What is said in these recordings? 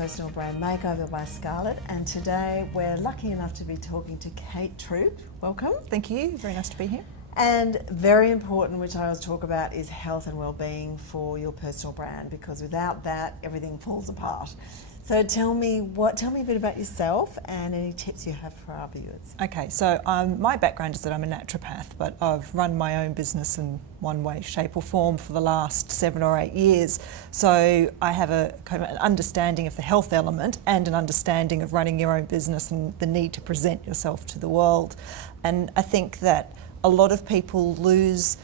Personal Brand Makeover by Scarlett, and today we're lucky enough to be talking to Kate Troup. Welcome. Thank you, very nice to be here. And very important, which I always talk about, is health and well-being for your personal brand, because without that, everything falls apart. So tell me a bit about yourself and any tips you have for our viewers. Okay, so my background is that I'm a naturopath, but I've run my own business in one way, shape or form for the last 7 or 8 years. So I have a kind of an understanding of the health element and an understanding of running your own business and the need to present yourself to the world. And I think that a lot of people lose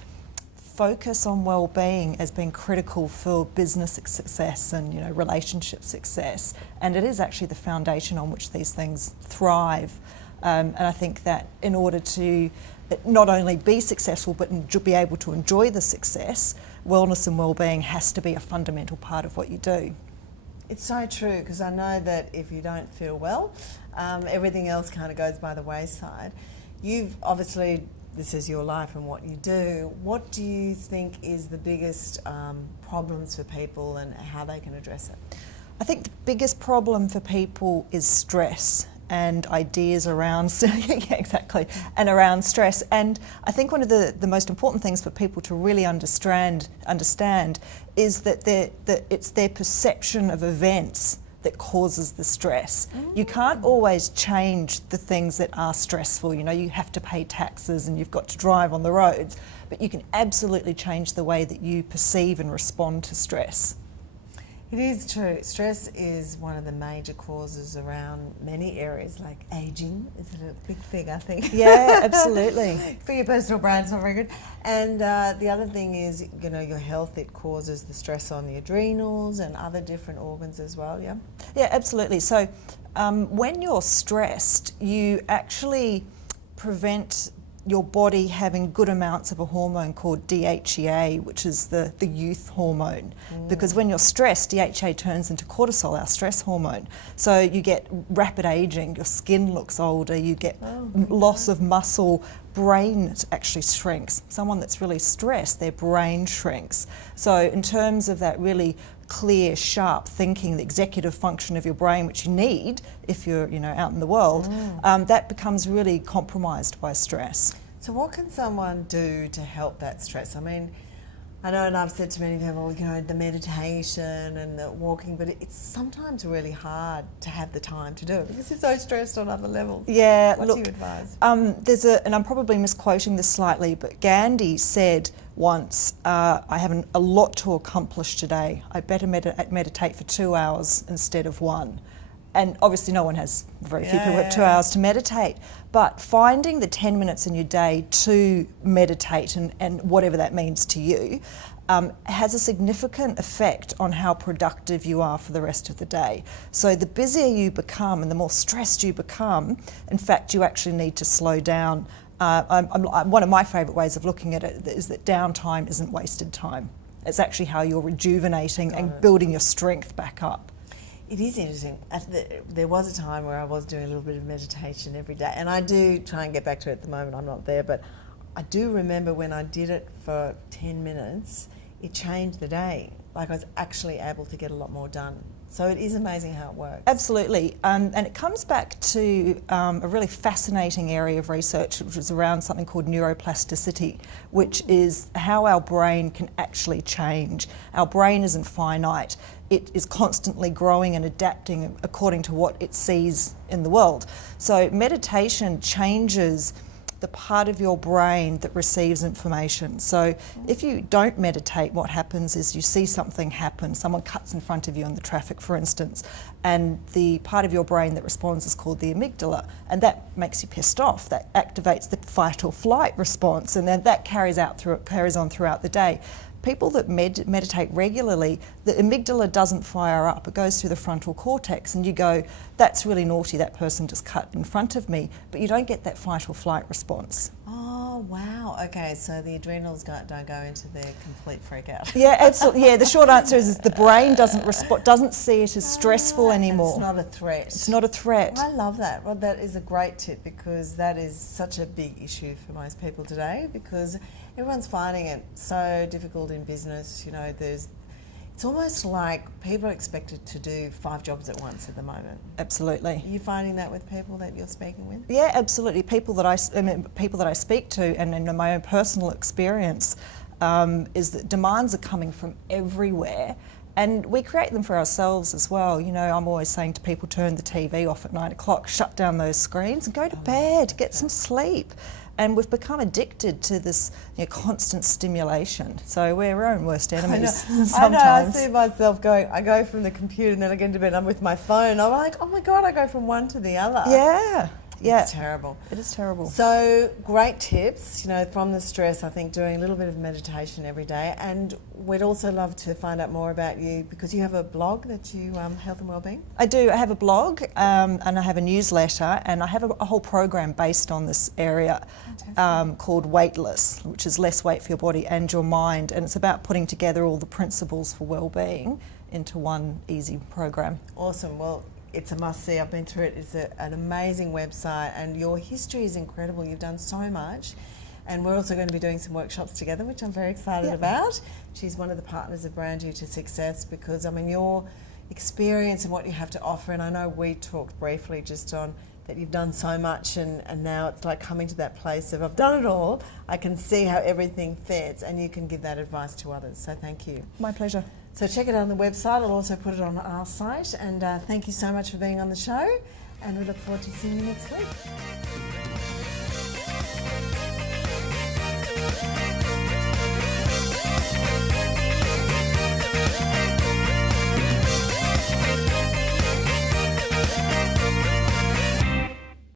focus on well-being as being critical for business success and relationship success, and it is actually the foundation on which these things thrive. And I think that in order to not only be successful but be able to enjoy the success, wellness and well-being has to be a fundamental part of what you do. It's so true, because I know that if you don't feel well, everything else kind of goes by the wayside. You've obviously, this is your life and what you do. What do you think is the biggest problems for people and how they can address it? I think the biggest problem for people is stress and ideas around, yeah, exactly, and around stress. And I think one of the most important things for people to really understand is that it's their perception of events that causes the stress. You can't always change the things that are stressful. You have to pay taxes and you've got to drive on the roads, but you can absolutely change the way that you perceive and respond to stress. It is true. Stress is one of the major causes around many areas, like aging. Is it a big thing, I think? Yeah, absolutely. For your personal brand, it's not very good. And the other thing is, your health, it causes the stress on the adrenals and other different organs as well, yeah? Yeah, absolutely. So when you're stressed, you actually prevent your body having good amounts of a hormone called DHEA, which is the youth hormone. Because when you're stressed, DHEA turns into cortisol, our stress hormone. So you get rapid aging, your skin looks older, you get loss of muscle, brain actually shrinks. Someone that's really stressed, their brain shrinks. So in terms of that really clear, sharp thinking, the executive function of your brain, which you need if you're out in the world, that becomes really compromised by stress. So what can someone do to help that stress? I mean, I know, and I've said to many people, the meditation and the walking, but it's sometimes really hard to have the time to do it because you're so stressed on other levels. Yeah, what do you advise? And I'm probably misquoting this slightly, but Gandhi said once, I have a lot to accomplish today. I better meditate for 2 hours instead of 1. And obviously very few people have 2 hours to meditate, but finding the 10 minutes in your day to meditate and whatever that means to you has a significant effect on how productive you are for the rest of the day. So the busier you become and the more stressed you become, in fact, you actually need to slow down. One of my favourite ways of looking at it is that downtime isn't wasted time. It's actually how you're rejuvenating and building your strength back up. It is interesting. There was a time where I was doing a little bit of meditation every day, and I do try and get back to it at the moment. I'm not there, but I do remember when I did it for 10 minutes, it changed the day. Like I was actually able to get a lot more done. So it is amazing how it works. Absolutely, and it comes back to a really fascinating area of research, which is around something called neuroplasticity, which is how our brain can actually change. Our brain isn't finite. It is constantly growing and adapting according to what it sees in the world. So meditation changes the part of your brain that receives information. So if you don't meditate, what happens is you see something happen. Someone cuts in front of you in the traffic, for instance, and the part of your brain that responds is called the amygdala, and that makes you pissed off. That activates the fight or flight response, and then that carries on throughout the day. People that meditate regularly, the amygdala doesn't fire up. It goes through the frontal cortex, and you go, that's really naughty, that person just cut in front of me, but you don't get that fight or flight response. Oh, wow. Okay, so the adrenals don't go into their complete freak out. Yeah, absolutely. Yeah, the short answer is the brain doesn't see it as stressful anymore. It's not a threat. It's not a threat. I love that. Well, that is a great tip, because that is such a big issue for most people today, because everyone's finding it so difficult in business. It's almost like people are expected to do 5 jobs at once at the moment. Absolutely. Are you finding that with people that you're speaking with? Yeah, absolutely. People that I speak to, and in my own personal experience, is that demands are coming from everywhere, and we create them for ourselves as well. You know, I'm always saying to people, turn the TV off at 9 o'clock, shut down those screens, and go to bed, get some sleep. And we've become addicted to this constant stimulation. So we're our own worst enemies sometimes. I know, I see myself going, I go from the computer and then I get into bed and I'm with my phone. I'm like, oh my God, I go from one to the other. Yeah. Yeah. It's terrible. It is terrible. So great tips, from the stress, I think doing a little bit of meditation every day. And we'd also love to find out more about you because you have a blog that you, Health and Wellbeing. I do. I have a blog and I have a newsletter, and I have a whole program based on this area called Weightless, which is less weight for your body and your mind. And it's about putting together all the principles for wellbeing into one easy program. Awesome. Well, it's a must-see. I've been through it. It's an amazing website, and your history is incredible. You've done so much, and we're also going to be doing some workshops together, which I'm very excited about. She's one of the partners of Brand You to Success because, your experience and what you have to offer, and I know we talked briefly just on that you've done so much, and now it's like coming to that place of I've done it all. I can see how everything fits, and you can give that advice to others. So thank you. My pleasure. So check it out on the website. I'll also put it on our site. And thank you so much for being on the show. And we look forward to seeing you next week.